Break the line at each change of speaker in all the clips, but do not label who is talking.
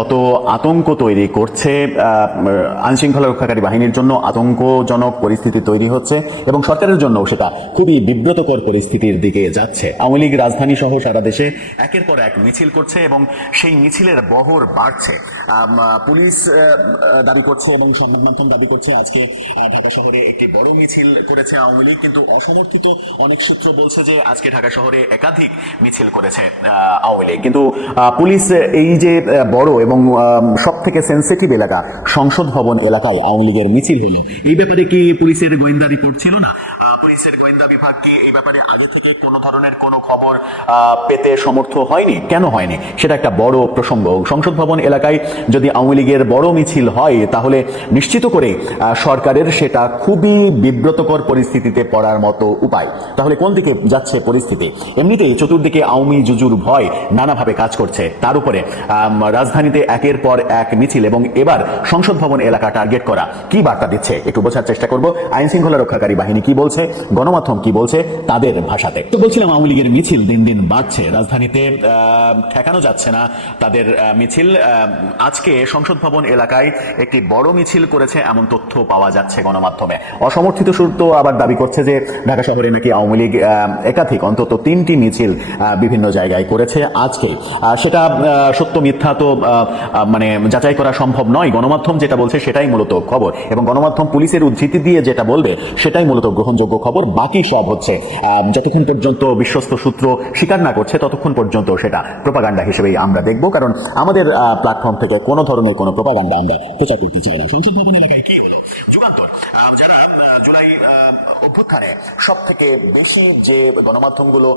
কত আতঙ্ক তৈরি করছে আইন শৃঙ্খলা রক্ষাকারী বাহিনীর জন্য আতঙ্কজনক পরিস্থিতি তৈরি হচ্ছে এবং সরকারের জন্য সেটা খুবই বিব্রতকর পরিস্থিতির দিকে যাচ্ছে। আওয়ামী লীগ রাজধানী সহ সারা দেশে একের পর এক মিছিল করছে এবং সেই মিছিলের বহর বাড়ছে। পুলিশ দাবি করছে এবং সংবাদ মাধ্যম দাবি করছে, আজকে ঢাকা শহরে একটি বড় মিছিল করেছে আওয়ামী লীগ, কিন্তু অসমর্থিত অনেক সূত্র বলছে যে আজকে ঢাকা শহরে একাধিক মিছিল করেছে আওয়ামী লীগ। কিন্তু পুলিশ এই যে বড় এবং সব থেকে সেন্সিটিভ এলাকা সংসদ ভবন এলাকায় আওয়ামী লীগের মিছিল হলো। এই ব্যাপারে কি পুলিশের গোয়েন্দা রিপোর্ট ছিল না? পুলিশের গোয়েন্দা বিভাগ কি এই ব্যাপারে আগে থেকে কোনো ধরনের কোনো খবর পেতে সমর্থ হয়নি? কেন হয়নি? সেটা একটা বড় প্রসঙ্গ। সংসদ ভবন এলাকায় যদি আওয়ামী লীগের বড় মিছিল হয়, তাহলে নিশ্চিত করে সরকারের সেটা খুবই বিব্রতকর পরিস্থিতিতে পড়ার মতো উপায়। তাহলে কোন দিকে যাচ্ছে পরিস্থিতি? এমনিতেই চতুর্দিকে আওয়ামী জুজুর ভয় নানাভাবে কাজ করছে। তার উপরে রাজধানীতে একের পর এক মিছিল এবং এবার সংসদ ভবন এলাকা টার্গেট করা। কি বার্তা দিচ্ছে? একটু বোঝার চেষ্টা করব। আইন শৃঙ্খলা রক্ষাকারী বাহিনী কি বলছে? গণমাধ্যম কি বলছে তাদের ভাষাতে। তো বলছিলাম আওয়ামী লীগের মিছিল দিন দিন বাড়ছে। রাজধানীতে ঠেকানো যাচ্ছে না তাদের মিছিল। আজকে সংসদ ভবন এলাকায় একটি বড় মিছিল করেছে, এমন তথ্য পাওয়া যাচ্ছে গণমাধ্যমে। অসমর্থিত সূত্র আবার দাবি করছে যে ঢাকা শহরে নাকি আওয়ামী লীগ একাধিক, অন্তত তিনটি মিছিল বিভিন্ন জায়গায় করেছে আজকে। সেটা সত্য মিথ্যা তো মানে যাচাই করা সম্ভব নয়। গণমাধ্যম যেটা বলছে সেটাই মূলত খবর। এবং গণমাধ্যম পুলিশের উদ্ধৃতি দিয়ে যেটা বলবে, সেটাই মূলত গ্রহণযোগ্য খবর। বাকি সব হচ্ছে। যতক্ষণ পর্যন্ত বিশ্বস্ত সূত্র স্বীকার না করছে, ততক্ষণ পর্যন্ত সেটা প্রপাগান্ডা হিসেবেই আমরা দেখব। কারণ আমাদের প্ল্যাটফর্ম থেকে কোনো ধরনের কোনো প্রপাগান্ডা আমরা প্রচার করতে চাই না। সংসদ ভবন এলাকায় কি হলো? যুগান্তর। যারা জুলাই অভ্যুত্থানে সব থেকে বেশি যে গণমাধ্যমগুলো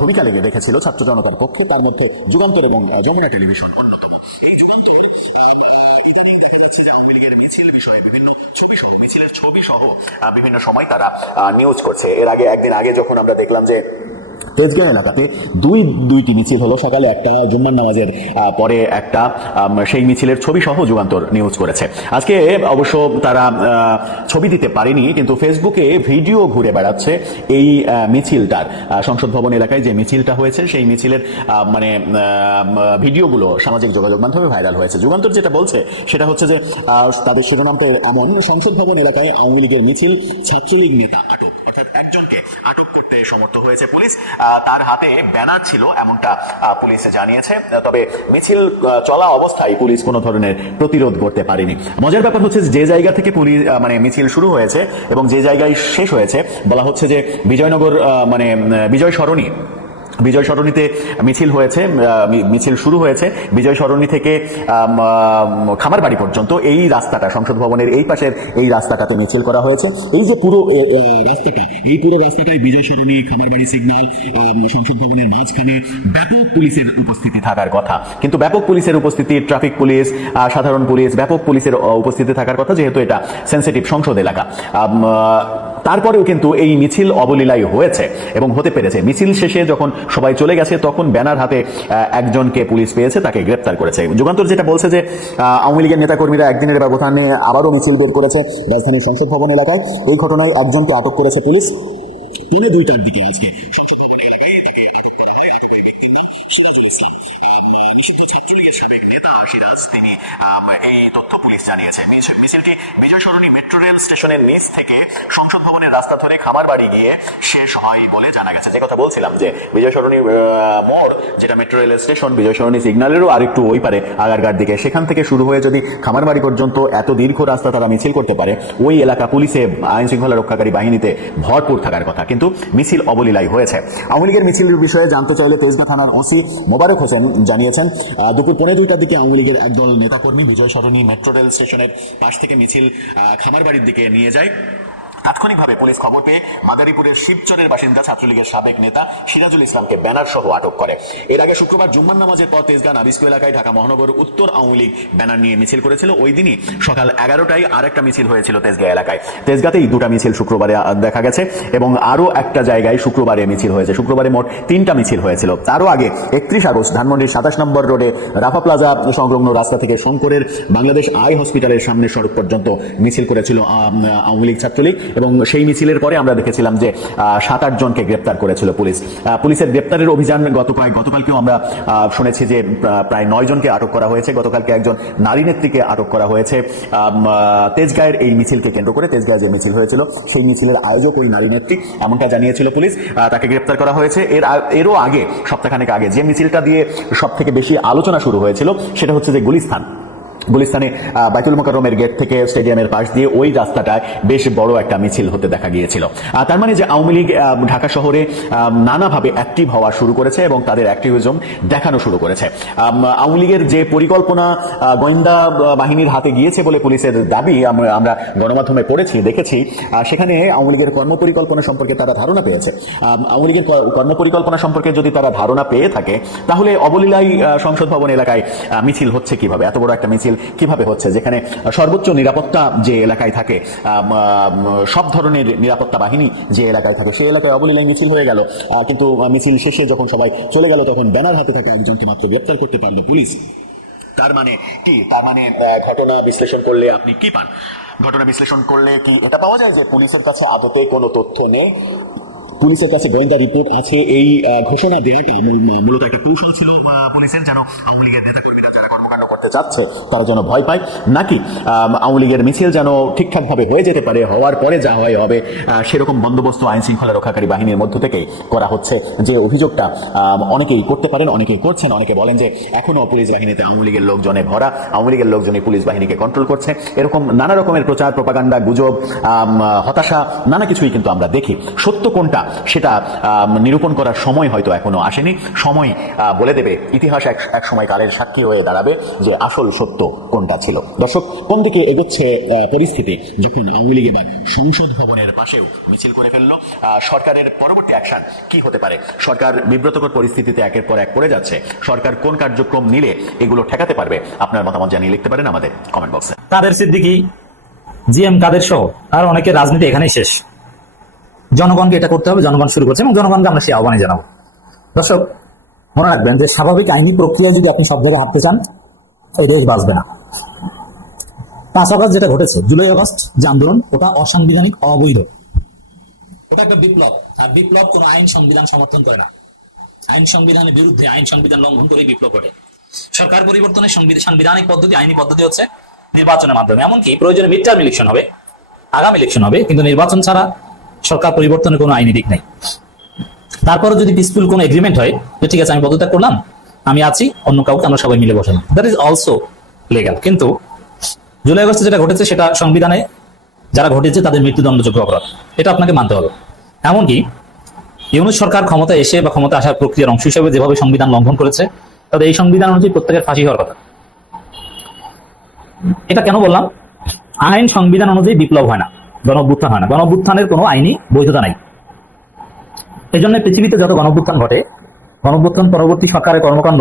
ভূমিকা লেগে রেখেছিল ছাত্র জনতার পক্ষে, তার মধ্যে যুগান্তর এবং যমুনা টেলিভিশন অন্যতম। এই মিছিল বিষয়ে বিভিন্ন ছবি সহ, মিছিলের ছবি সহ বিভিন্ন সময় তারা নিউজ করছে। এর আগে, একদিন আগে যখন আমরা দেখলাম যে তেজগাঁ এলাকাতে দুই দুইটি মিছিল হলো। সকালে একটা জুম্মার নামাজের পরে একটা সেই মিছিলের ছবি সহ যুগান্তর নিউজ করেছে। আজকে অবশ্য তারা ছবি দিতে পারেনি, কিন্তু ফেসবুকে ভিডিও ঘুরে বেড়াচ্ছে এই মিছিলটার। সংসদ ভবন এলাকায় যে মিছিলটা হয়েছে, সেই মিছিলের মানে ভিডিওগুলো সামাজিক যোগাযোগ মাধ্যমে ভাইরাল হয়েছে। যুগান্তর যেটা বলছে, সেটা হচ্ছে যে তাদের শিরোনামটা এমন। সংসদ ভবন এলাকায় আওয়ামী লীগের মিছিল ছাত্রলীগ নেতা আটক। অর্থাৎ একজনকে আটক করতে সমর্থ হয়েছে পুলিশ। তার হাতে ব্যানার ছিল এমনটা পুলিশ জানিয়েছে। তবে মিছিল চলা অবস্থায় পুলিশ কোনো ধরনের প্রতিরোধ করতে পারেনি। মজার ব্যাপার হচ্ছে যে জায়গা থেকে পুলিশ মানে মিছিল শুরু হয়েছে এবং যে জায়গায় শেষ হয়েছে, বলা হচ্ছে যে বিজয়নগর মানে বিজয় সরণি বিজয় সরণিতে মিছিল হয়েছে মিছিল শুরু হয়েছে বিজয় সরণি থেকে খামার বাড়ি পর্যন্ত। এই রাস্তাটা সংসদ ভবনের এই পাশের এই রাস্তাটাতে মিছিল করা হয়েছে। এই যে পুরো রাস্তাটা এই পুরো রাস্তাটাই বিজয় সরণি খামারবাড়ি সিগন্যাল আম, সংসদ ভবনের মাঝখানে ব্যাপক পুলিশের উপস্থিতি থাকার কথা। কিন্তু ব্যাপক পুলিশের উপস্থিতি ট্রাফিক পুলিশ সাধারণ পুলিশ ব্যাপক পুলিশের উপস্থিতি থাকার কথা যেহেতু এটা সেন্সিটিভ সংসদ এলাকা। তারপরেও কিন্তু এই মিছিল অবলীলাই হয়েছে এবং হতে পেরেছে। মিছিল শেষে যখন সবাই চলে গেছে, তখন ব্যানার হাতে একজনকে পুলিশ পেয়েছে, তাকে গ্রেপ্তার করেছে। যুগান্তর যেটা বলছে যে আওয়ামী লীগের নেতাকর্মীরা একদিনের ব্যবধানে আবারও মিছিল বের করেছে রাজধানীর সংসদ ভবন এলাকায়। এই ঘটনায় একজনকে আটক করেছে পুলিশ। তিনি দুইটার দিকে আজকে জানিয়েছে। মিছ- মিছিলটি বিজয় সরণি মেট্রো রেল স্টেশনের নিচ থেকে সংসদ ভবনের রাস্তা ধরে খামার বাড়ি গিয়ে শেষ হয় বলে জানা গেছে। যে কথা বলছিলাম যে বিজয় সরণি মোড়, যেটা metro rail station, Bijoy Sarani সিগন্যালেরও আরেকটু ওই পারে আগারগার দিকে। সেখান থেকে শুরু হয়ে যদি খামার বাড়ি পর্যন্ত এত দীর্ঘ রাস্তা তারা মিছিল করতে পারে, ওই এলাকা পুলিশে আইন শৃঙ্খলা রক্ষাকারী বাহিনীতে ভরপুর থাকার কথা। কিন্তু মিছিল অবলীলাই হয়েছে। আওয়ামী লীগের মিছিলের বিষয়ে জানতে চাইলে তেজগাঁ থানার ওসি মোবারক হোসেন জানিয়েছেন দুপুর পৌনে দুইটার দিকে আওয়ামী লীগের একদল নেতাকর্মী বিজয় সরণি মেট্রো রেল স্টেশনের পাশ থেকে মিছিল খামারবাড়ির খামার বাড়ির দিকে নিয়ে যায়। তাৎক্ষণিকভাবে পুলিশ খবর পেয়ে মাদারীপুরের শিবচরের বাসিন্দা ছাত্রলীগের সাবেক নেতা সিরাজুল ইসলামকে ব্যানার সহ আটক করে। এর আগে শুক্রবার জুম্মান নামাজের পর তেজগাঁ নাবিস্কো এলাকায় ঢাকা মহানগর উত্তর আওয়ামী লীগ ব্যানার নিয়ে মিছিল করেছিল। ওই দিনই সকাল এগারোটায় আরেকটা মিছিল হয়েছিল তেজগাঁ এলাকায়। তেজগাঁতেই দুটা মিছিল শুক্রবারে দেখা গেছে এবং আরও একটা জায়গায় শুক্রবারে মিছিল হয়েছে। শুক্রবারে মোট তিনটা মিছিল হয়েছিল। তারও আগে একত্রিশ আগস্ট ধানমন্ডির সাতাশ নম্বর রোডে রাফা প্লাজা সংলগ্ন রাস্তা থেকে শঙ্করের বাংলাদেশ আই হসপিটালের সামনে সড়ক পর্যন্ত মিছিল করেছিল আওয়ামী লীগ ছাত্রলীগ। এবং সেই মিছিলের পরে আমরা দেখেছিলাম যে সাত আট জনকে গ্রেপ্তার করেছিল পুলিশ। পুলিশের গ্রেপ্তারের অভিযান গত প্রায়, গতকালকেও আমরা শুনেছি যে প্রায় নয় জনকে আটক করা হয়েছে। গতকালকে একজন নারী নেত্রীকে আটক করা হয়েছে। তেজগাঁয়ের এই মিছিলকে কেন্দ্র করে তেজগাঁয়ে যে মিছিল হয়েছিল, সেই মিছিলের আয়োজক ওই নারী নেত্রী, এমনটা জানিয়েছিল পুলিশ। তাকে গ্রেপ্তার করা হয়েছে। এর এরও আগে, সপ্তাহখানেক আগে, যে মিছিলটা দিয়ে সব থেকে বেশি আলোচনা শুরু হয়েছিল, সেটা হচ্ছে যে গুলিস্তান গুলিস্তানে বাইতুল মোকাররমের গেট থেকে স্টেডিয়ামের পাশ দিয়ে ওই রাস্তাটায় বেশ বড় একটা মিছিল হতে দেখা গিয়েছিল। তার মানে যে আওয়ামী লীগ ঢাকা শহরে নানাভাবে অ্যাক্টিভ হওয়া শুরু করেছে এবং তাদের অ্যাক্টিভিজম দেখানো শুরু করেছে। আওয়ামী লীগের যে পরিকল্পনা গোয়েন্দা বাহিনীর হাতে গিয়েছে বলে পুলিশের দাবি আমরা গণমাধ্যমে পড়েছি, দেখেছি। সেখানে আওয়ামী লীগের কর্মপরিকল্পনা সম্পর্কে তারা ধারণা পেয়েছে। আওয়ামী লীগের কর্মপরিকল্পনা সম্পর্কে যদি তারা ধারণা পেয়ে থাকে, তাহলে অবলীলাই সংসদ ভবন এলাকায় মিছিল হচ্ছে কীভাবে? এত বড় একটা মিছিল কীভাবে হচ্ছে? যেখানে সর্বোচ্চ নিরাপত্তা যে এলাকায় থাকে সব ধরনের নিরাপত্তা বাহিনী যে এলাকায় থাকে, সেই এলাকায় অবলীলাই মিছিল হয়ে গেল। কিন্তু মিছিল শেষে যখন সবাই চলে গেল, তখন ব্যানার হাতে থাকা একজনকে মাত্র গ্রেপ্তার করতে পারল পুলিশ। তার মানে কি? তার মানে ঘটনা বিশ্লেষণ করলে আপনি কি পান? ঘটনা বিশ্লেষণ করলে কি এটা পাওয়া যায় যে পুলিশের কাছে আদতে কোনো তথ্য নেই? পুলিশের কাছে গোয়েন্দা রিপোর্ট আছে, এই ঘোষণা দেওয়াটা মূল- মূলত একটা কৌশল ছিল পুলিশের যেন আওয়ামী লীগের নেতাকর্মীরা যারা কর্মকাণ্ড করতে যাচ্ছে, তারা যেন ভয় পায়। নাকি আওয়ামী লীগের মিছিল যেন ঠিকঠাকভাবে হয়ে যেতে পারে, হওয়ার পরে যা হয় হবে সেরকম বন্দোবস্ত আইন শৃঙ্খলা রক্ষাকারী বাহিনীর মধ্য থেকেই করা হচ্ছে। যে অভিযোগটা অনেকেই করতে পারেন, অনেকেই করছেন। অনেকে বলেন যে, এখনও পুলিশ বাহিনীতে আওয়ামী লীগের লোকজনে ভরা, আওয়ামী লীগের লোকজনই পুলিশ বাহিনীকে কন্ট্রোল করছে। এরকম নানা রকমের প্রচার প্রপাগান্ডা গুজব হতাশা, নানা কিছুই কিন্তু আমরা দেখি। সত্য কোনটা, সেটা নিরূপণ করার সময় হয়তো এখনও আসেনি। সময় বলে দেবে, ইতিহাস এক এক সময় কালের সাক্ষী হয়ে দাঁড়াবে। যে আসল সত্য কোনটা ছিল। দর্শক, কোন দিকে এগোচ্ছে পরিস্থিতি? যখন আওয়ামী লীগ এবার সংসদ ভবনের পাশেও মিছিল করে ফেলল সরকারের পরবর্তী অ্যাকশন কি হতে পারে? সরকার বিব্রতকর পরিস্থিতিতে একের পর এক পড়ে যাচ্ছে। সরকার কোন কার্যক্রম নিলে এগুলো ঠেকাতে পারবে? আপনার মতামত জানিয়ে লিখতে পারেন আমাদের কমেন্ট বক্সে
কাদের সিদ্দিকি? জি এম কাদের সহ? আর অনেকের রাজনীতি এখানেই শেষ। জনগণকে এটা করতে হবে, জনগণ শুরু করছে এবং জনগণকে আমরা সেই আহ্বানে জানাব। দর্শক, মনে রাখবেন যে স্বাভাবিক আইনি প্রক্রিয়া যদি আপনি সব জায়গায় হাঁটতে চান এই দেশ বাঁচবে না। পাঁচ আগস্ট যেটা ঘটেছে, জুলাই আগস্ট যে আন্দোলন, ওটা অসাংবিধানিক, অবৈধ। ওটা একটা বিপ্লব। আর বিপ্লব কোনো আইন সংবিধান সমর্থন করে না। আইন সংবিধানের বিরুদ্ধে আইন সংবিধান লঙ্ঘন করে বিপ্লব ঘটে। সরকার পরিবর্তনের সংবিধান সাংবিধানিক পদ্ধতি, আইনি পদ্ধতি হচ্ছে নির্বাচনের মাধ্যমে। এমনকি প্রয়োজনে মিড টার্ম ইলেকশন হবে, আগামী ইলেকশন হবে, কিন্তু নির্বাচন ছাড়া সরকার পরিবর্তনের কোনো আইনি দিক নেই। তারপরে যদি পিসফুল কোনো এগ্রিমেন্ট হয় ঠিক আছে, আমি পদত্যাগ করলাম আমি আছি, অন্য কাউকে আমরা সবাই মিলে বসালাম দ্যাট ইজ অলসো লিগাল কিন্তু জুলাই আগস্টে যেটা ঘটেছে সেটা সংবিধানে যারা ঘটেছে তাদের মৃত্যুদণ্ডযোগ্য অপরাধ। এটা আপনাকে মানতে হবে। এমনকি ইউনুস সরকার ক্ষমতা এসে বা ক্ষমতা আসার প্রক্রিয়ার অংশ হিসেবে যেভাবে সংবিধান লঙ্ঘন করেছে তাদের এই সংবিধান অনুযায়ী প্রত্যেকের ফাঁসি হওয়ার কথা। এটা কেন বললাম? আইন সংবিধান অনুযায়ী বিপ্লব হয় না গণ অভ্যুত্থান হয় না। গণ অভ্যুত্থানের কোনো আইনি বৈধতা নাই। এই জন্য পৃথিবীতে যত গণ অভ্যুত্থান ঘটে গণ পরবর্তী সরকারের কর্মকাণ্ড,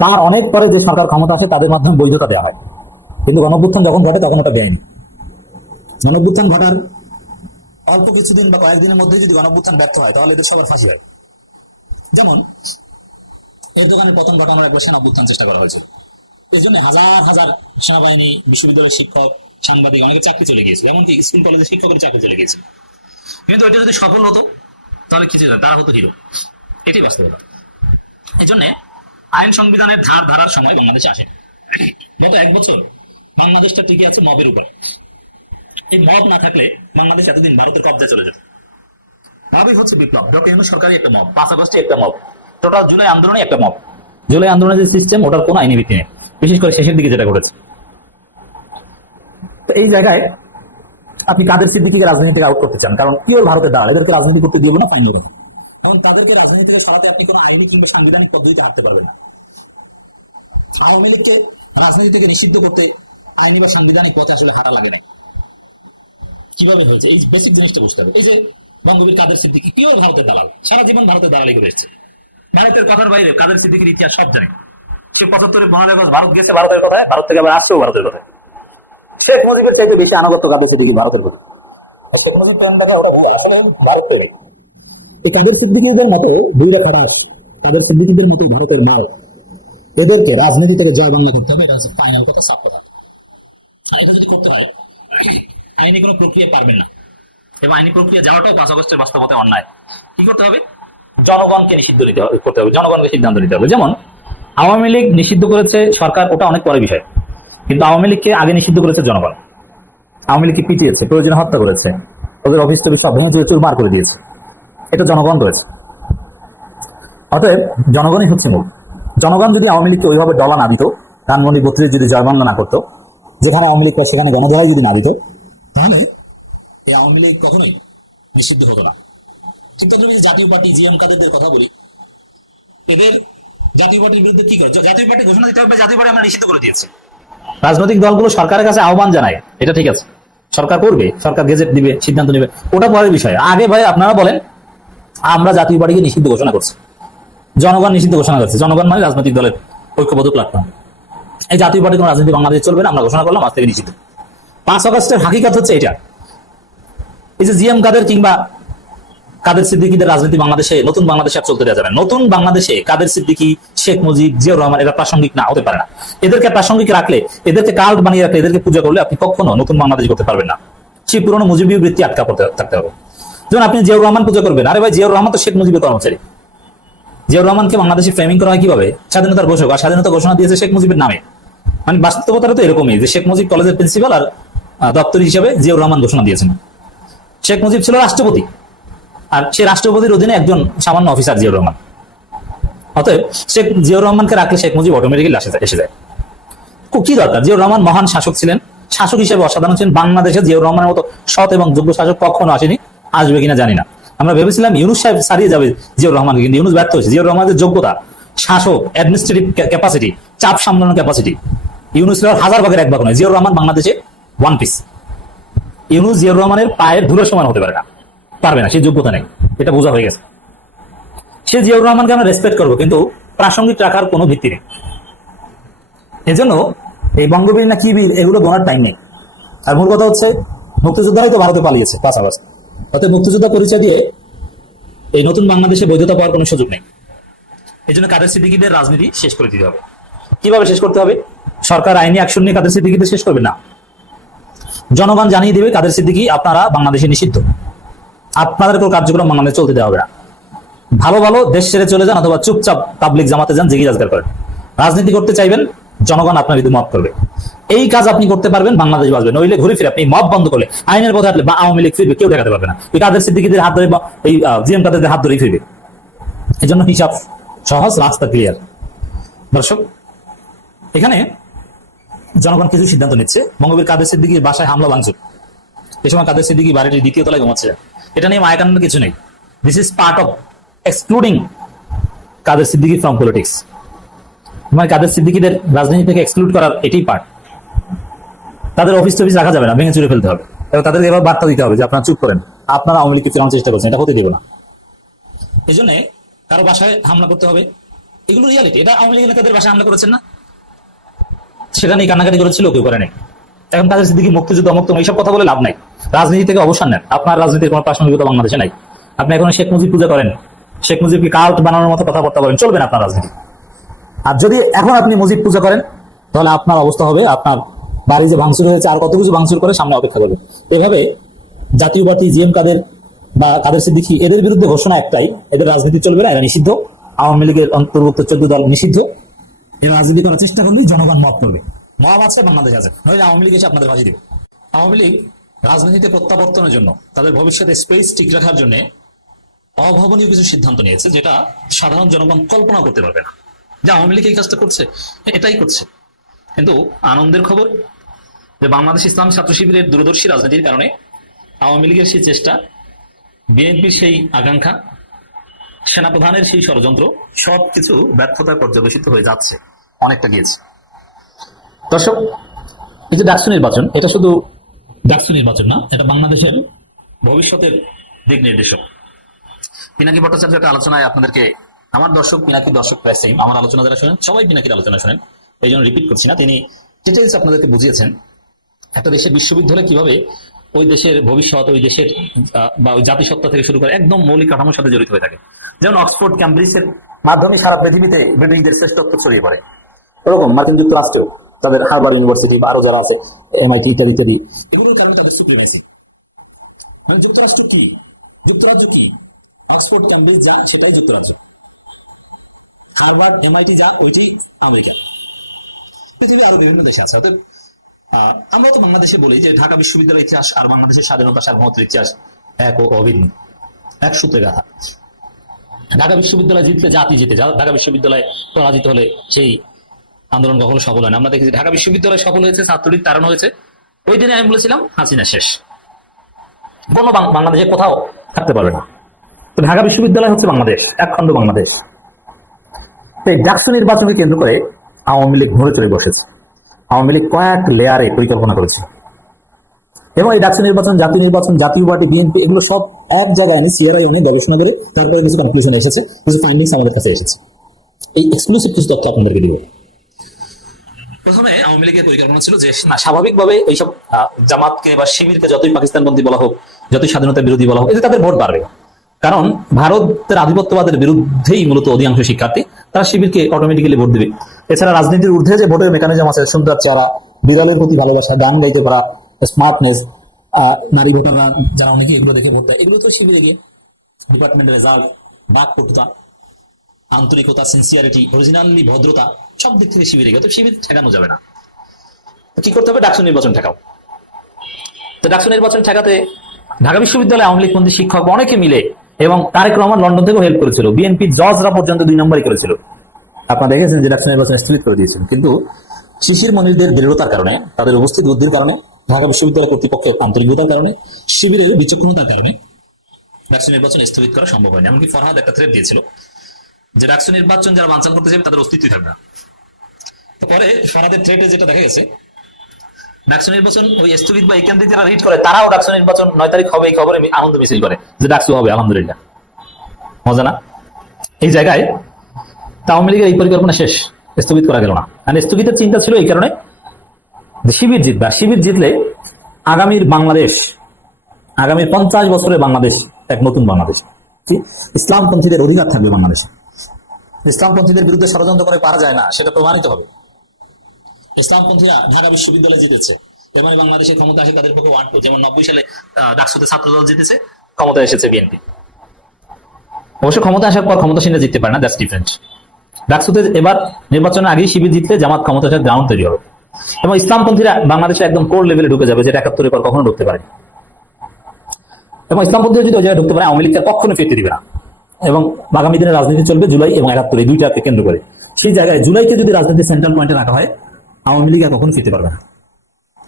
তার অনেক পরে যে সরকার ক্ষমতা আসে তাদের মাধ্যমে বৈধতা দেওয়া হয়। কিন্তু গণ যখন ঘটে তখন ওটা দেয়নি গণ ঘটার অল্প কিছুদিন বা কয়েকদিনের মধ্যে যদি গণঅভ্যুত্থান ব্যর্থ হয়, তাহলে এদের সবার ফাঁসি হয়। যেমন, এই দোকানে প্রথম ঘটানোর একবার সেনা অভ্যুত্থান চেষ্টা করা হয়েছিল এই জন্য হাজার হাজার সেনাবাহিনী, বিশ্ববিদ্যালয়ের শিক্ষক, সাংবাদিক অনেকে চাকরি চলে গিয়েছিল, এমনকি স্কুল কলেজের শিক্ষকের চাকরি চলে গিয়েছিল। কিন্তু এটা যদি সফল হতো, তাহলে কিছু তারা হতো হিরো। এটি বাস্তবতা এই জন্য আইন সংবিধানের ধার ধারার সময় বাংলাদেশে আসে গত এক বছর বাংলাদেশটা টিকে আছে মবের উপর। এই মব না থাকলে বাংলাদেশ এতদিন ভারতের কবজায় চলে যেত। মবই হচ্ছে বিপ্লব। ডক্টর ইউনুস সরকারি একটা মব, পাঁচ আগস্টে একটা মব, টোটাল জুলাই আন্দোলনে একটা মব। জুলাই আন্দোলনের যে সিস্টেম ওটার কোনো আইনি ভিত্তি নেই। বিশেষ করে শেষের দিকে যেটা ঘটেছে। তো এই জায়গায় আপনি কাদের সিদ্দিকিকে রাজনীতি থেকে আউট করতে চান? কারণ পিওর ভারতের দ্বারা এদেরকে রাজনীতি করতে দিব না ফাইন কথা এখন তাদেরকে রাজনীতি থেকে সরাতে আপনি কোনো আইনি কিংবা সাংবিধানিক পদ্ধতিতে হাঁটতে পারবেন না। আওয়ামী লীগকে রাজনীতি থেকে নিষিদ্ধ করতে আইনি বা সাংবিধানিক পথে আসলে হাঁটা লাগে না। কীভাবে হয়েছে? এই বেসিক জিনিসটা বুঝতে হবে। এই যে বঙ্গবীর কাদের সিদ্দিকি পিওর ভারতের দালাল? সারা জীবন ভারতের দালালি করে এসেছে। ভারতের কথার বাইরে কাদের সিদ্দিকির ইতিহাস সব জানি। সে পঁচাত্তরে মহানগর ভারত গেছে। ভারতের কথায়? ভারত থেকে আবার আসছেও ভারতের কথায়। শেখ মুজিবের চাইতে বেশি আনুগত্য কাদের সিদ্দিকি? ভারতের কথা শেখ মুজিব প্ল্যান দেখা ওটা ভুল। আসলে ভারত এই কাদের সিদ্দিকিদের মতো দুই রেখা দাস কাদের সিদ্দিকিদের মতো ভারতের মাল, এদেরকে রাজনীতি থেকে জয় বাংলা করতে হবে, এটা হচ্ছে ফাইনাল কথা সাপ করতে আইনি কোনো প্রক্রিয়া পারবেন না। এবং আইনি প্রক্রিয়া যাওয়াটাও পাঁচ আগস্টের বাস্তবতা অন্যায়। কি করতে হবে? জনগণকে নিষিদ্ধ নিতে হবে, করতে হবে। জনগণকে সিদ্ধান্ত নিতে হবে। যেমন, আওয়ামী লীগ নিষিদ্ধ করেছে সরকার, ওটা অনেক পরে বিষয়। কিন্তু আওয়ামী লীগকে আগে নিষিদ্ধ করেছে জনগণ। আওয়ামী লীগকে পিটিয়েছে, প্রয়োজনে হত্যা করেছে। ওদের অফিস টফিস সব ভেঙে চুরে চুরমার করে দিয়েছে। এটা জনগণ রয়েছে। অতএব জনগণই হচ্ছে মূল। জনগণ যদি আওয়ামী লীগকে ওইভাবে ডলা না দিত, ধানমন্ডি বত্রিশ যদি জয়বাংলা না করতো, যেখানে আওয়ামী লীগ সেখানে গণধরাই যদি না দিত, তাহলে এই আওয়ামী লীগ কখনোই নিষিদ্ধ হতো না। কিন্তু আমরা যদি জাতীয় পার্টি জিএম কাদেরদের কথা বলি, এদের জাতীয় পার্টির বিরুদ্ধে কি করে? জাতীয় পার্টি ঘোষণা দিতে হবে, জাতীয় পার্টি আমরা নিষিদ্ধ করে দিয়েছি। রাজনৈতিক দলগুলো সরকারের কাছে আহ্বান জানায়, এটা ঠিক আছে। সরকার করবে, সরকার গেজেট দিবে, সিদ্ধান্ত নেবে। ওটা পরের বিষয়। আগে ভাই আপনারা বলেন আমরা জাতীয় পার্টিকে নিষিদ্ধ ঘোষণা করছি। জনগণ নিষিদ্ধ ঘোষণা করছে। জনগণ মানে রাজনৈতিক দলের ঐক্যবদ্ধ প্ল্যাটফর্ম এই জাতীয় পার্টি কোনো রাজনীতি বাংলাদেশে চলবে না, আমরা ঘোষণা করলাম, আজ থেকে নিষিদ্ধ। পাঁচ আগস্টের হাকিকাত হচ্ছে এটা। এই যে জিএম কাদের কিংবা কাদের সিদ্দিকিদের রাজনীতি বাংলাদেশে, নতুন বাংলাদেশে চলতে দেওয়া যাবে নতুন বাংলাদেশে কাদের সিদ্দিকি, শেখ মুজিব, জিয়াউর রহমান, এরা প্রাসঙ্গিক না, হতে পারে না। এদেরকে প্রাসঙ্গিক রাখলে, এদেরকে কাল্ট বানিয়ে রাখলে, এদেরকে পূজা করলে আপনি কখনো নতুন বাংলাদেশ করতে পারবেন না। সেই পুরনো মুজিবী বৃত্তি আটকা করতে থাকতে হবে। যেমন আপনি জিয়াউর রহমান পূজা করবেন, আরে ভাই, জিয়াউর রহমান তো শেখ মুজিবের কর্মচারী। জিয়াউর রহমানকে বাংলাদেশে ফ্রেমিং করা হয় কীভাবে? স্বাধীনতার ঘোষক, আর স্বাধীনতা ঘোষণা দিয়েছে শেখ মুজিবের নামে। মানে বাস্তবতাটা তো এরকমই, যে শেখ মুজিব কলেজের প্রিন্সিপাল আর দপ্তরি হিসেবে জিয়াউর রহমান ঘোষণা দিয়েছেন। শেখ মুজিব ছিল রাষ্ট্রপতি, আর সে রাষ্ট্রপতির অধীনে একজন সামান্য অফিসার জিয়াউর রহমান। অতএব শেখ, জিয়াউর রহমানকে রাখলে শেখ মুজিব অটোমেটিক্যালি আসে এসে যায়। কি দরকার? জিয়াউর রহমান মহান শাসক ছিলেন, শাসক হিসেবে অসাধারণ ছিলেন। বাংলাদেশে জিয়াউর রহমানের মতো সৎ এবং যোগ্য শাসক কখনো আসেনি। আসবে কিনা জানি না। আমরা ভেবেছিলাম ইউনুস সাহেব সারিয়ে যাবে জিয়াউর রহমানকে, কিন্তু ইউনুস ব্যর্থ হয়েছে। জিয়াউর রহমানের যোগ্যতা, শাসক অ্যাডমিনিস্ট্রেটিভ ক্যাপাসিটি চাপ সামলানোর ক্যাপাসিটি ইউনুস হাজার ভাগের এক ভাগ নয়। জিয়াউর রহমান বাংলাদেশে ওয়ান পিস ইউনুস জিয়াউর রহমানের পায়ের ধুলো সমান হতে পারে না। পারবে না সেই যোগ্যতা নেই। এটা বোঝা হয়ে গেছে। সে জিয়াউর রহমানকে আমরা রেসপেক্ট করব, কিন্তু প্রাসঙ্গিক রাখার কোনো ভিত্তি নেই। এজন্য এই বঙ্গবীর না কি এগুলো গোনার টাইম নেই। আর মূল কথা হচ্ছে, মুক্তিযোদ্ধারাই তো ভারতে পালিয়েছে আগস্ট অতএব মুক্তিযোদ্ধা পরিচয় দিয়ে এই নতুন বাংলাদেশে বৈধতা পাওয়ার কোনো সুযোগ নেই। এই জন্য কাদের সিদ্দিকিদের রাজনীতি শেষ করে দিতে হবে? কীভাবে শেষ করতে হবে? সরকার আইনি অ্যাকশন নিয়ে কাদের সিদ্দিকিদের শেষ করবে? না। জনগণ জানিয়ে দিবে কাদের সিদ্দিকি আপনারা বাংলাদেশে নিষিদ্ধ। আপনাদের কোনো কার্যক্রম বাংলাদেশে চলতে দেওয়া হবে না। ভালো ভালো দেশ ছেড়ে চলে যান অথবা চুপচাপ পাবলিক জামাতে যান জিগি রাজগার করেন। রাজনীতি করতে চাইবেন জনগণ আপনার বিরুদ্ধে মত করবে। এই কাজ আপনি করতে পারবেন, বাংলাদেশ বাঁচবে নইলে ঘুরে ফিরে আপনি মত বন্ধ করলে, আইনের পথে হাঁটলে বা আওয়ামী লীগ ফিরবে, কেউ দেখাতে পারবে না। এই কাদের সিদ্দিকিদের হাত ধরে বা এই জিএম কাদের হাত ধরেই ফিরবে। এই জন্য হিসাব সহজ, রাস্তা ক্লিয়ার দর্শক, এখানে জনগণ কিছু সিদ্ধান্ত নিচ্ছে। বঙ্গবীর কাদের সিদ্দিকির বাসায় হামলা ভাঙচুর। এই সময় কাদের সিদ্দিকি বাড়িটির দ্বিতীয় তলায় ঘুমাচ্ছে। এটা নিয়ে মায়াকান্নের কিছু নেই। This is part of excluding Kader Siddiqui from politics মানে কাদের সিদ্দিকিদের রাজনীতি থেকে এক্সক্লুড করার এটাই পার্ট তাদের অফিস টফিস রাখা যাবে না, ভেঙে চুরে ফেলতে হবে। এবং তাদেরকে এবার বার্তা দিতে হবে যে, আপনারা চুপ করেন। আপনারা আওয়ামী লীগকে ফেরানোর চেষ্টা করছেন, এটা হতে দেব না। এই জন্য কারও বাসায় হামলা করতে হবে। এগুলো রিয়ালিটি এটা আওয়ামী লীগের নেতাদের বাসায় হামলা করেছেন না? সেখানে কান্নাকাটি করেছিল, কেউ করে নাই। এখন তাদের সিদ্দিকি মুক্তিযুদ্ধ, অমুক্ত এইসব কথা বলে লাভ নাই। রাজনীতি থেকে অবসান নেন। আপনার রাজনীতির কোনো প্রাসঙ্গিকতা বাংলাদেশে নাই। আপনি এখন শেখ মুজিব পূজা করেন। শেখ মুজিবকে কাল্ট বানানোর মতো কথাবার্তা বলেন, চলবে না আপনার রাজনীতি। আর যদি এখন আপনি মুজিব পূজা করেন, তাহলে আপনার অবস্থা হবে আপনার বাড়ি যে ভাঙচুর হয়েছে আর কত কিছু ভাঙচুর করে সামনে অপেক্ষা করবে। এভাবে জাতীয় পার্টি, জিএম কাদের বা কাদের সিদ্দিকি, এদের বিরুদ্ধে ঘোষণা একটাই, এদের রাজনীতি চলবে না, এরা নিষিদ্ধ। আওয়ামী লীগের অন্তর্ভুক্ত চোদ্দ দল নিষিদ্ধ। এরা রাজনীতি করার চেষ্টা করলেই জনগণ মত করবে মত আছে, বাংলাদেশ আছে। আওয়ামী লীগ এসে আপনাদের বাজি দেবে। আওয়ামী লীগ রাজনীতিতে প্রত্যাবর্তনের জন্য, তাদের ভবিষ্যতে স্পেস ঠিক রাখার জন্য অভাবনীয় কিছু সিদ্ধান্ত নিয়েছে, যেটা সাধারণ জনগণ কল্পনা করতে পারবে না। যে আওয়ামী লীগ এই কাজটা করছে, এটাই করছে। কিন্তু আনন্দের খবর, যে বাংলাদেশ ইসলাম ছাত্র শিবিরের দূরদর্শী রাজনীতির কারণে আওয়ামী লীগের সেই চেষ্টা, বিএনপির সেই আকাঙ্ক্ষা, সেনাপ্রধানের সেই ষড়যন্ত্র, সবকিছু ব্যর্থতায় পর্যবেসিত হয়ে যাচ্ছে, অনেকটা গিয়েছে। দর্শক, এই যে ডাকসু নির্বাচন, এটা শুধু ডাকসু নির্বাচন না, এটা বাংলাদেশের ভবিষ্যতের দিক নির্দেশক। পিনাকি ভট্টাচার্য একটা আলোচনায় আপনাদেরকে আমার দর্শক পিনাকি দর্শক প্রায় সেম আমার আলোচনা যারা শোনেন, সবাই পিনাকির আলোচনা শোনেন? এই জন্য রিপিট করছি না। তিনি ডিটেলস আপনাদেরকে বুঝিয়েছেন। একটা দেশের বিশ্ববিদ্যালয় কীভাবে ওই দেশের ভবিষ্যৎ, ওই দেশের বা ওই জাতিসত্তা থেকে শুরু করে একদম মৌলিক কাঠামোর সাথে জড়িত হয়ে থাকে। যেমন অক্সফোর্ড, ক্যামব্রিজের মাধ্যমে সারা পৃথিবীতে ব্রিটিশদের শ্রেষ্ঠত্ব ছড়িয়ে পড়ে। ওরকম মার্কিন যুক্তরাষ্ট্রেও তাদের হার্ভার্ড ইউনিভার্সিটি বা আরও যারা আছে, এমআইটি ইত্যাদি ইত্যাদি। এগুলোর কারণে তাদের সুপ্রিমেসি মানে যুক্তরাষ্ট্র কি? যুক্তরাজ্য কি? অক্সফোর্ড, ক্যাম্ব্রিজ, যা, সেটাই যুক্তরাজ্য। হারভার্ড এমআইটি যা ওইটি আমেরিকা। পৃথিবীর আরও বিভিন্ন দেশ আছে। আহ, আমরা তো বাংলাদেশে বলি যে ঢাকা বিশ্ববিদ্যালয়ের ইতিহাস আর বাংলাদেশের স্বাধীনতা সার্বভৌমত্বের ইতিহাস এক ও অভিন্ন এক সূত্রে গাথা। ঢাকা বিশ্ববিদ্যালয় জিতলে জাতি জিতে ঢাকা বিশ্ববিদ্যালয় পরাজিত হলে সেই আন্দোলন কখনো সফল হয় না। আমরা দেখেছি ঢাকা বিশ্ববিদ্যালয় সফল হয়েছে ছাত্রলীগ তাড়ানো হয়েছে। ওই দিনে আমি বলেছিলাম হাসিনা শেষ। কোনো বাংলাদেশে কোথাও থাকতে পারবে না। তো ঢাকা বিশ্ববিদ্যালয় হচ্ছে বাংলাদেশ একখণ্ড বাংলাদেশ। তো এই ডাকসু নির্বাচনকে কেন্দ্র করে আওয়ামী লীগ ঘুরে চলে বসেছে। আওয়ামী লীগ কয়েক লেয়ারে পরিকল্পনা করেছে। এবং এই ডাকসু নির্বাচন, জাতীয় নির্বাচন, জাতীয় পার্টি, বিএনপি, এগুলো সব এক জায়গায় এনে সিআরআই অনেক গবেষণা করে তারপরে কিছু কনক্লুশন এসেছে, কিছু ফাইন্ডিংস আমাদের কাছে এসেছে। এই এক্সক্লুসিভ কিছু তথ্য আপনাদেরকে দিব। প্রথমে আওয়ামী লীগের পরিকল্পনা ছিল যে, না, স্বাভাবিকভাবে এইসব জামাতকে বা শিবিরকে যতই পাকিস্তানপন্থী বলা হোক, যতই স্বাধীনতা বিরোধী বলা হোক, এতে তাদের ভোট বাড়বে। কারণ ভারতের আধিপত্যবাদের বিরুদ্ধেই মূলত অধিকাংশ শিক্ষার্থী তারা শিবিরকে অটোমেটিক্যালি ভোট দেবে। এছাড়া রাজনীতির ঊর্ধ্বে যে ভোটের মেকানিজম আছে, সুন্দর চেহারা, বিড়ালের প্রতি ভালোবাসা, গান গাইতে পারা স্মার্টনেস নারী ভোটাররা যারা অনেকে এগুলো দেখে ভোট দেয় এগুলো তো শিবিরে গিয়ে ডিপার্টমেন্টের রেজাল্ট ডাক পটুতা আন্তরিকতা সিনসিয়ারিটি অরিজিনালি ভদ্রতা, সব দিক থেকে শিবিরে গেছে শিবির ঠেকানো যাবে না। তো কি করতে হবে? ডাকসু নির্বাচন ঠেকাও। তো ডাকসু নির্বাচন ঠেকাতে ঢাকা বিশ্ববিদ্যালয়ে আওয়ামী লীগপন্থী শিক্ষক অনেকে মিলে এবং তারেক রহমান লন্ডন থেকেও হেল্প করেছিল। বিএনপি জজরা পর্যন্ত দুই নম্বরই করেছিল। আপনারা দেখেছেন যে ডাকসু নির্বাচন স্থগিত করে দিয়েছেন। কিন্তু শিশির মনিরদের দৃঢ়তার কারণে, তাদের উপস্থিত বুদ্ধির কারণে, ঢাকা বিশ্ববিদ্যালয় কর্তৃপক্ষের আন্তরিকতার কারণে, শিবিরের বিচক্ষণতার কারণে ডাকসু নির্বাচন স্থগিত করা সম্ভব হয়নি। এমনকি ফরহাদ একটা থ্রেট দিয়েছিল যে ডাকসু নির্বাচন যারা বানচাল করতে যাবে তাদের অস্তিত্বই থাকবে না। পরে ফারাদের থ্রেটে যেটা দেখা গেছে ডাকসু নির্বাচন ওই স্থগিত বা থেকে যারা রিড করে, তারাও ডাকসু নির্বাচন নয় তারিখ হবে এই খবরে আনন্দ মিছিল করে যে ডাকসু হবে, আলহামদুলিল্লাহ। মজা না? এই জায়গায় লীগের এই পরিকল্পনা শেষ, স্থগিত করা গেল না। স্থগিতের চিন্তা ছিল এই কারণে শিবির জিতবে, আর শিবির জিতলে আগামীর বাংলাদেশ, আগামী পঞ্চাশ বছরের বাংলাদেশ এক নতুন বাংলাদেশ? ইসলামপন্থীদের অধিকার থাকবে বাংলাদেশে। ইসলামপন্থীদের বিরুদ্ধে ষড়যন্ত্র করে পারা যায় না, সেটা প্রমাণিত হবে। ইসলামপন্থীরা ঢাকা বিশ্ববিদ্যালয়ে জিতেছে। এর মানে বাংলাদেশের ক্ষমতা আসে তাদের পক্ষে ওয়ান টু যেমন নব্বই সালে ডাকসুতে ছাত্রদল জিতেছে ক্ষমতা এসেছে বিএনপি। অবশ্য ক্ষমতা আসার পর ক্ষমতাসীনরা জিততে পারে না দ্যাটস ডিফারেন্ট ডাকসুতে এবার নির্বাচনের আগেই শিবির জিতলে জামাত ক্ষমতা গ্রাউন্ড তৈরি হবে। এবং ইসলামপন্থীরা বাংলাদেশে একদম কোর লেভেলে ঢুকে যাবে, যেটা একাত্তরের পর কখনো ঢুকতে পারে এবং ইসলামপন্থীরা যদি ওই জায়গায় ঢুকতে পারে, আওয়ামী লীগকে কখনো ফিরতে দিবে না। এবং আগামী দিনে রাজনীতি চলবে জুলাই এবং একাত্তর দুইটাকে কেন্দ্র করে। সেই জায়গায় জুলাইকে যদি রাজনীতির সেন্ট্রাল পয়েন্টে রাখা হয় আওয়ামী লীগ আর কখনো ফিরতে পারবে না?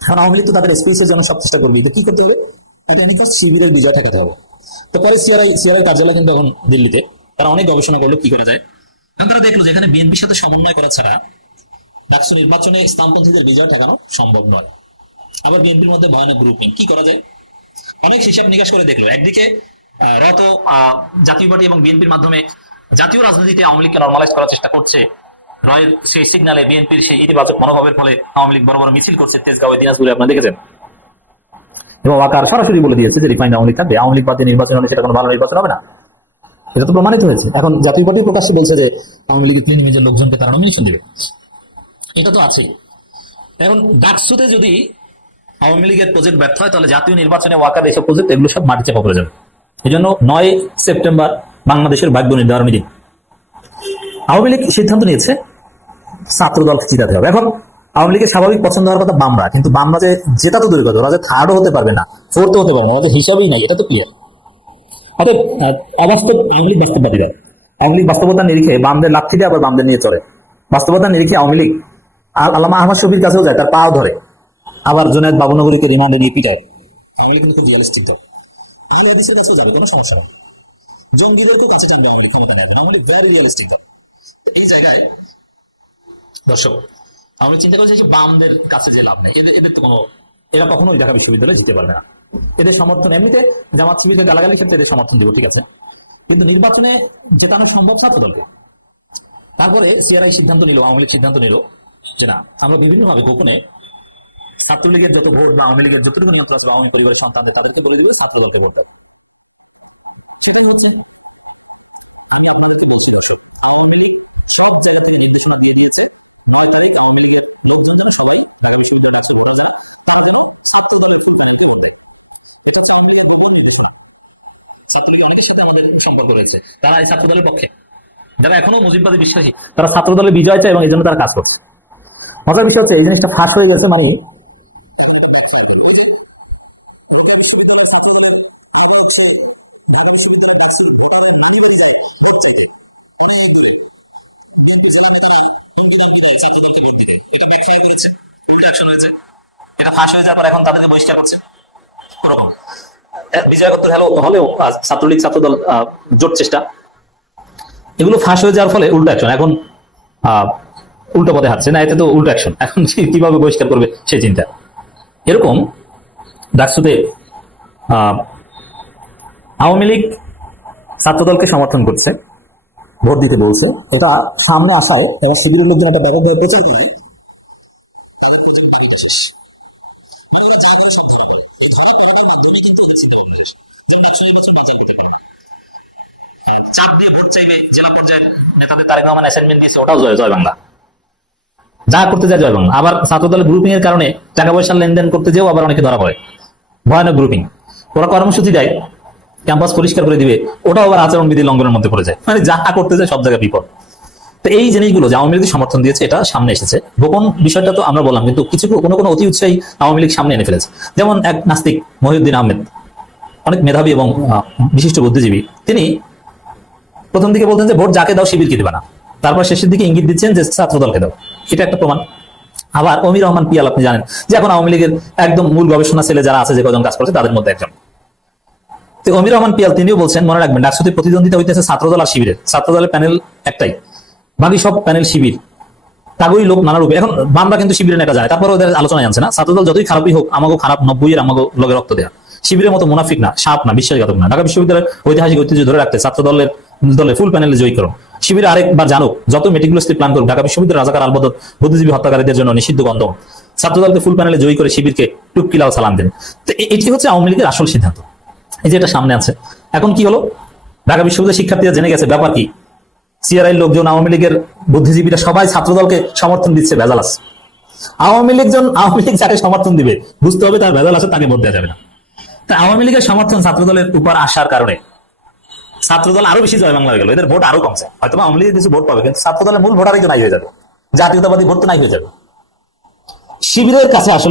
কারণ আওয়ামী লীগ তো তাদের স্পেসের জন্য সব চেষ্টা করবে তো কি করতে হবে? একটা নিকাশ শিবিরের বিজয় ঠেকাতে হবে। তো পরে সিআরআই সিআরআই কার্যালয় কিন্তু এখন দিল্লিতে। তারা অনেক গবেষণা করল কি করা যায়। এখন তারা দেখল যে এখানে বিএনপির সাথে সমন্বয় করা ছাড়া ডাকসু নির্বাচনে ইসলামপন্থীদের বিজয় ঠেকানো সম্ভব নয়। আবার বিএনপির মধ্যে ভয়ানক গ্রুপিং কি করা যায়? অনেক হিসাব নিকাশ করে দেখল। একদিকে রত জাতীয় পার্টি এবং বিএনপির মাধ্যমে জাতীয় রাজনীতিতে আওয়ামী লীগকে নর্মালাইজ করার চেষ্টা করছে রয়ের সেই সিগনালে বিএনপির সেই ইতিবাচক মনোভাবের ফলে আওয়ামী লীগ বড় বড় মিছিল করছে তেজগাঁও দিনাজপুরে দেখেছেন? এবং ওয়াকার সরাসরি বলে দিয়েছে যে রিফাইন্ড আওয়ামী থাকবে। আওয়ামী লীগ নির্বাচন হলে সেটা কোনো ভালো নির্বাচন হবে না। এটা তো প্রমাণিত হয়েছে। এখন জাতীয় পার্টি প্রকাশ্যে বলছে যে আওয়ামী লীগের তিন লোকজনকে তারা নমিনেশন দেবে। এটা তো আছেই। এখন ডাকসুতে যদি আওয়ামী লীগের প্রজেক্ট ব্যর্থ হয়, তাহলে জাতীয় নির্বাচনে ওয়াকার এসব প্রজেক্ট এগুলো সব মাটি চাপা যাবে। এই জন্য নয় সেপ্টেম্বর বাংলাদেশের ভাগ্য নির্ধারণী দিন। আওয়ামী লীগ সিদ্ধান্ত নিয়েছে ছাত্র দলকে জিতাতে হবে। এখন আওয়ামী লীগের স্বাভাবিক পছন্দ হওয়ার কথা বামরা, কিন্তু বামরা যে জেতা তো দূরের কথা, ওরা যে থার্ডও হতে পারবে না ফোর্থও হতে পারবে না, ওদের হিসাবেই নাই, এটা তো ক্লিয়ার অতএব অবাস্তব আওয়ামী লীগ বাস্তববাদীরা, আওয়ামী লীগ বাস্তবতার নিরিখে বামদের লাভ থেকে আবার বামদের নিয়ে চলে। বাস্তবতার নিরিখে আওয়ামী লীগ আল্লামা আহমদ শফির কাছেও যায়, তার পাও ধরে। আবার জুনায়দ বাবুনগরীকে রিমান্ডে নিয়ে পিটায়। আওয়ামী লীগ কিন্তু রিয়ালিস্টিক দল। আহলে হাদিসের কাছেও যাবে, কোনো সমস্যা নেই। জঙ্গিদেরকেও কাছে টানবে আওয়ামী লীগ, ক্ষমতা নেবে আওয়ামী লীগ ভেরি রিয়ালিস্টিক দল। এই জায়গায় দর্শক, আমরা চিন্তা করছি যে বামদের কাছে যে লাভ নেই, এদের এদের তো কোনো এরা কখনোই ঢাকা বিশ্ববিদ্যালয়ে জিতে পারবে না। এদের সমর্থন এমনিতে জামাত শিবিরের গালাগালি ক্ষেত্রে এদের সমর্থন দিব, ঠিক আছে? কিন্তু নির্বাচনে জেতানো সম্ভব ছাত্র দলকে তারপরে সিআরআই সিদ্ধান্ত নিল, আওয়ামী লীগ সিদ্ধান্ত নিল যে না, আমরা বিভিন্নভাবে গোপনে ছাত্রলীগের যত ভোট বা আওয়ামী লীগের যতটুকু নিয়ন্ত্রণ আছে আওয়ামী পরিবারের সন্তানদের, তাদেরকে বলে দিবে ছাত্র দলকে ভোট দেবে সেটাই হচ্ছে সব জায়গায় নির্দেশনা দিয়ে দিয়েছে নয় তারিখ আওয়ামী লীগের লোকজনেরা সবাই ঢাকা বিশ্ববিদ্যালয়ে আসতে দেওয়া যাবে না তাহলে ছাত্র দলের এটা হচ্ছে আওয়ামী লীগের খবর সম্পর্ক রয়েছে। তারা এই ছাত্র দলের পক্ষে। যারা এখনও মুজিববাদী বিশ্বাসী তারা ছাত্র দলে বিজয় চায় এবং এই জন্য তারা কাজ করছে। মজার বিষয় হচ্ছে এই জিনিসটা ফাঁস হয়ে গেছে মানে এটা ফাঁস হয়ে যাওয়ার পর এখন তাদেরকে বহিষ্কার করছে ওরকম বিজয় করতে হলেও ছাত্রলীগ, ছাত্রদল জোট চেষ্টা। এগুলো ফাঁস হয়ে যাওয়ার ফলে উল্টো অ্যাকশন এখন উল্টো পথে হাঁটছে। না, এতে তো উল্টো অ্যাকশন এখন কীভাবে বহিষ্কার করবে সেই চিন্তা। এরকম ডাকসুতে আওয়ামী লীগ ছাত্রদলকে সমর্থন করছে। ভোট দিতে বলছে। এটা সামনে আসায় শিবিরের লোকজন একটা ব্যাপকভাবে প্রচার করে চাপ দিয়ে ভোট চাইবে জেলা পর্যায়ের নেতাদের তারেক রহমান অ্যাসাইনমেন্ট দিয়েছে, ওটাও জয় জয় বাংলা। যা করতে যায় জয় বাংলা। আবার ছাত্রদলের গ্রুপিং এর কারণে টাকা পয়সার লেনদেন করতে যেও আবার অনেকে ধরা পড়ে। ভয়ানক গ্রুপিং ওরা কর্মসূচি দেয় ক্যাম্পাস পরিষ্কার করে দিবে, ওটাও আবার আচরণ বিধি লঙ্ঘনের মধ্যে পড়ে যায়। মানে যা করতে যায় সব জায়গায় বিপদ। তো এই জিনিসগুলো যে আওয়ামী লীগ সমর্থন দিয়েছে, এটা সামনে এসেছে। গোপন বিষয়টা তো আমরা বললাম, কিন্তু কিছু কোনো কোনো অতি উৎসাহী আওয়ামী লীগ সামনে এনে ফেলেছে। যেমন এক নাস্তিক, মহিউদ্দিন আহমেদ। অনেক মেধাবী এবং বিশিষ্ট বুদ্ধিজীবী। তিনি প্রথম দিকে বলতেন যে, ভোট যাকে দাও শিবিরকে দিবে না। তারপর শেষের দিকে ইঙ্গিত দিচ্ছেন যে ছাত্র দলকে দাও। এটা একটা প্রমাণ। আবার অমির রহমান পিয়াল, আপনি জানেন, যে এখন আওয়ামী লীগের একদম মূল গবেষণা ছেলে যারা আছে যে কজন কাজ করছে, তাদের মধ্যে একজন। তো অমির রহমান পিয়াল, তিনিও বলছেন, মনে রাখবেন, ডাকসুতে প্রতিদ্বন্দ্বিতা হইতেছে ছাত্রদল আর শিবিরের। ছাত্রদলের প্যানেল একটাই। বাকি সব প্যানেল শিবির। তাগই লোক নানা রূপে। এখন বামরা কিন্তু শিবিরের নেতা যায় তারপর ওদের আলোচনায় আনছে না। ছাত্রদল যতই খারাপই হোক আমাকে খারাপ নব্বই এর আমাকে লগে রক্ত দেয়া। শিবিরের মতো মুনাফিক না, সাপ না, বিশ্বাসঘাতক না। ঢাকা বিশ্ববিদ্যালয়ের ঐতিহাসিক ঐতিহ্য ধরে রাখতে ছাত্র দলের দলে ফুল প্যানেলে জয়ী করো। শিবিরে আরেকবার জানুক, যত মেটিকুলাসলি প্ল্যান করুক, ঢাকা বিশ্ববিদ্যালয়ের রাজাকার আলবদত বুদ্ধিজীবী হত্যাকারীদের জন্য নিষিদ্ধ গন্ধ ছাত্রদলকে ফুল প্যানেলে জয়ী করে শিবিরকে টুপকিলাও সালাম দেন। তো এটি হচ্ছে আওয়ামী লীগের আসল সিদ্ধান্ত। এই যে এটা সামনে আছে। এখন কি হলো? ঢাকা বিশ্ববিদ্যালয়ের শিক্ষার্থীরা জেনে গেছে, ব্যাপার কি? সিআরআই লোকজন আওয়ামী লীগের বুদ্ধিজীবীরা সবাই ছাত্রদলকে সমর্থন দিচ্ছে, ভেজাল আছে। আওয়ামী লীগ জন আওয়ামী লীগ যাকে সমর্থন দিবে, বুঝতে হবে তার ভেজাল আছে, তাকে ভোট দেওয়া যাবে না। তা আওয়ামী লীগের সমর্থন ছাত্রদলের উপর আসার কারণে ছাত্রদল আরও বেশি জয় বাংলা হয়ে গেল, এদের ভোট আরও কমছে। হয়তো আওয়ামী লীগ কিছু ভোট পাবে, কিন্তু ছাত্রদলের মূল ভোটারই তো নাই হয়ে যাবে। জাতীয়তাবাদী ভোট তো নাই হয়ে যাবে। শিবিরের কাছে আসলে